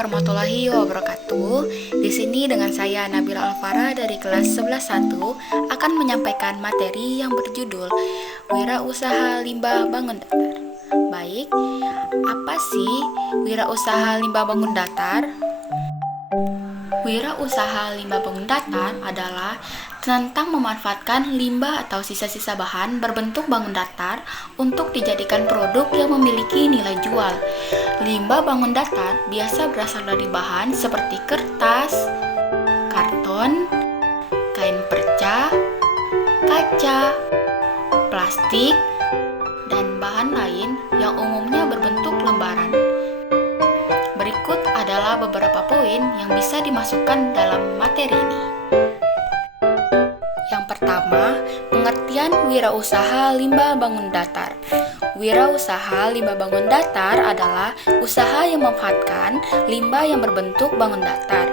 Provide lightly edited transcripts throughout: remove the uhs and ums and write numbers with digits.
warahmatullahi wabarakatuh. Di sini dengan saya Nabila Alfara dari kelas 11.1 akan menyampaikan materi yang berjudul Wirausaha Limbah Bangun Datar. Baik, apa sih wirausaha limbah bangun datar? Wirausaha limbah bangun datar adalah tentang memanfaatkan limbah atau sisa-sisa bahan berbentuk bangun datar untuk dijadikan produk yang memiliki nilai jual. Limbah bangun datar biasa berasal dari bahan seperti kertas, karton, kain perca, kaca, plastik, dan bahan lain yang umumnya berbentuk lembaran. Berikut adalah beberapa poin yang bisa dimasukkan dalam materi ini. Yang pertama, pengertian wirausaha limbah bangun datar. Wirausaha limbah bangun datar adalah usaha yang memanfaatkan limbah yang berbentuk bangun datar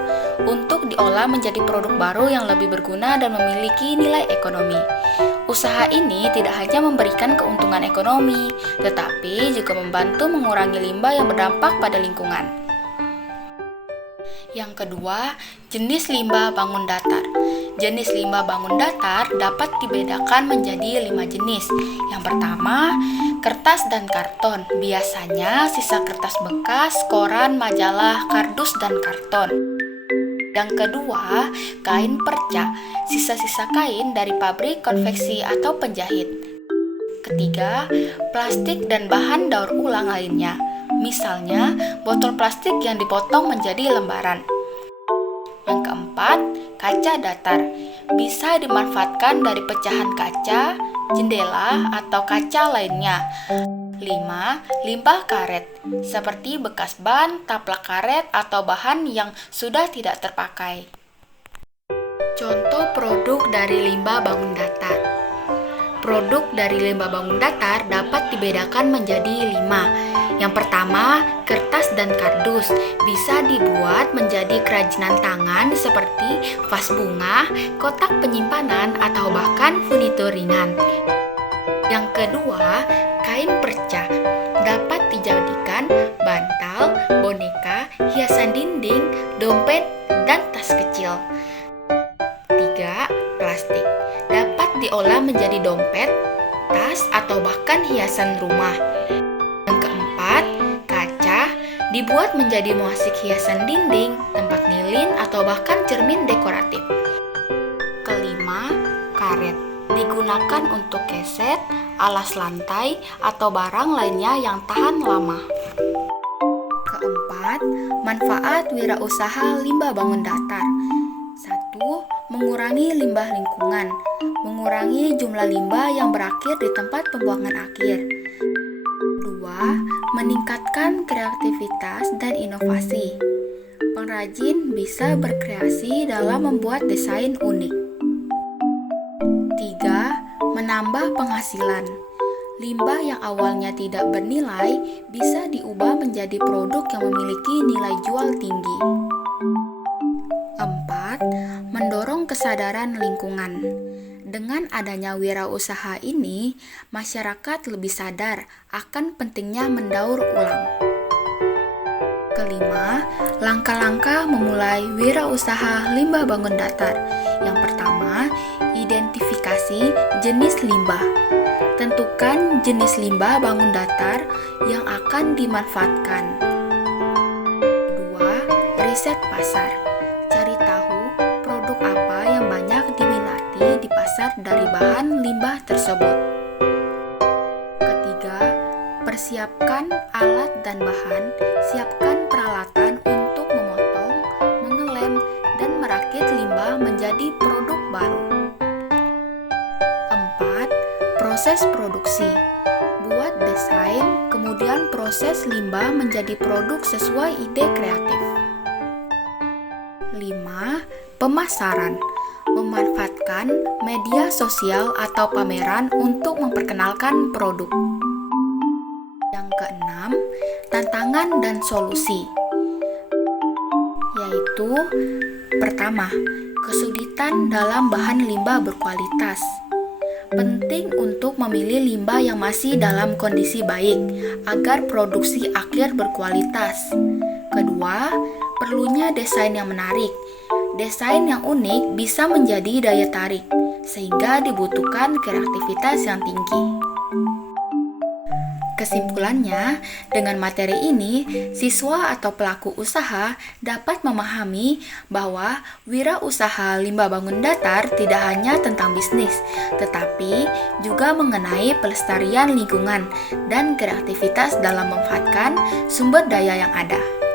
untuk diolah menjadi produk baru yang lebih berguna dan memiliki nilai ekonomi. Usaha ini tidak hanya memberikan keuntungan ekonomi, tetapi juga membantu mengurangi limbah yang berdampak pada lingkungan. Yang kedua, jenis limbah bangun datar. Jenis limbah bangun datar dapat dibedakan menjadi 5 jenis. Yang pertama, kertas dan karton. Biasanya sisa kertas bekas, koran, majalah, kardus, dan karton. Yang kedua, kain perca. Sisa-sisa kain dari pabrik konveksi atau penjahit. Ketiga, plastik dan bahan daur ulang lainnya. Misalnya, botol plastik yang dipotong menjadi lembaran. Yang keempat, kaca datar. Bisa dimanfaatkan dari pecahan kaca, jendela, atau kaca lainnya. 5. Limbah karet. Seperti bekas ban, taplak karet, atau bahan yang sudah tidak terpakai. Contoh produk dari limbah bangun datar. Produk dari limbah bangun datar dapat dibedakan menjadi 5. Yang pertama, kertas dan kardus bisa dibuat menjadi kerajinan tangan seperti vas bunga, kotak penyimpanan, atau bahkan furnitur ringan. Yang kedua, kain perca dapat dijadikan bantal, boneka, hiasan dinding, dompet, dan tas kecil. 3. Plastik dapat diolah menjadi dompet, tas, atau bahkan hiasan rumah. Yang keempat, kaca dibuat menjadi mozaik hiasan dinding, tempat lilin, atau bahkan cermin dekoratif. Kelima, karet digunakan untuk keset, alas lantai, atau barang lainnya yang tahan lama. Keempat, manfaat wirausaha limbah bangun datar. 1. Mengurangi limbah lingkungan. Mengurangi jumlah limbah yang berakhir di tempat pembuangan akhir. 2. Meningkatkan kreativitas dan inovasi. Pengrajin bisa berkreasi dalam membuat desain unik. 3. Menambah penghasilan. Limbah yang awalnya tidak bernilai bisa diubah menjadi produk yang memiliki nilai jual tinggi. 4. Mendorong kesadaran lingkungan. Dengan adanya wirausaha ini, masyarakat lebih sadar akan pentingnya mendaur ulang. Kelima, langkah-langkah memulai wirausaha limbah bangun datar. Yang pertama, identifikasi jenis limbah. Tentukan jenis limbah bangun datar yang akan dimanfaatkan. 2. Riset pasar. Cari tahu produk apa yang banyak diminati di pasar dari bahan limbah tersebut. Ketiga, persiapkan alat dan bahan. Siapkan peralatan untuk memotong, mengelem, dan merakit limbah menjadi produk baru. 4. Proses produksi. Buat desain, kemudian proses limbah menjadi produk sesuai ide kreatif. 5. Pemasaran. Memanfaatkan media sosial atau pameran untuk memperkenalkan produk. Yang keenam, tantangan dan solusi. Yaitu, pertama, kesulitan dalam bahan limbah berkualitas. Penting untuk memilih limbah yang masih dalam kondisi baik agar produksi akhir berkualitas. Kedua, perlunya desain yang menarik. Desain yang unik bisa menjadi daya tarik, sehingga dibutuhkan kreativitas yang tinggi. Kesimpulannya, dengan materi ini, siswa atau pelaku usaha dapat memahami bahwa wirausaha limbah bangun datar tidak hanya tentang bisnis, tetapi juga mengenai pelestarian lingkungan dan kreativitas dalam memanfaatkan sumber daya yang ada.